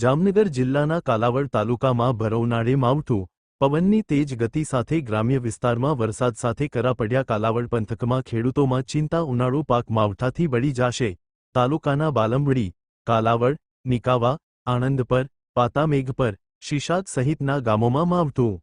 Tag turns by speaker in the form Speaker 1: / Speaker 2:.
Speaker 1: જામનગર જિલ્લાના કાલાવડ તાલુકામાં ભરવનાળે માવઠું, પવનની તેજ ગતિ સાથે ગ્રામ્ય વિસ્તારમાં વરસાદ સાથે કરા પડ્યા કાલાવડ પંથકમાં ખેડૂતોમાં ચિંતા ઉનાળુ પાક માવઠાથી બળી જાશે. તાલુકાના બાલમડી, કાલાવડ, નિકાવા, આણંદપર, પાતામેઘપર, શિશાદ સહિતના ગામોમાં માવઠું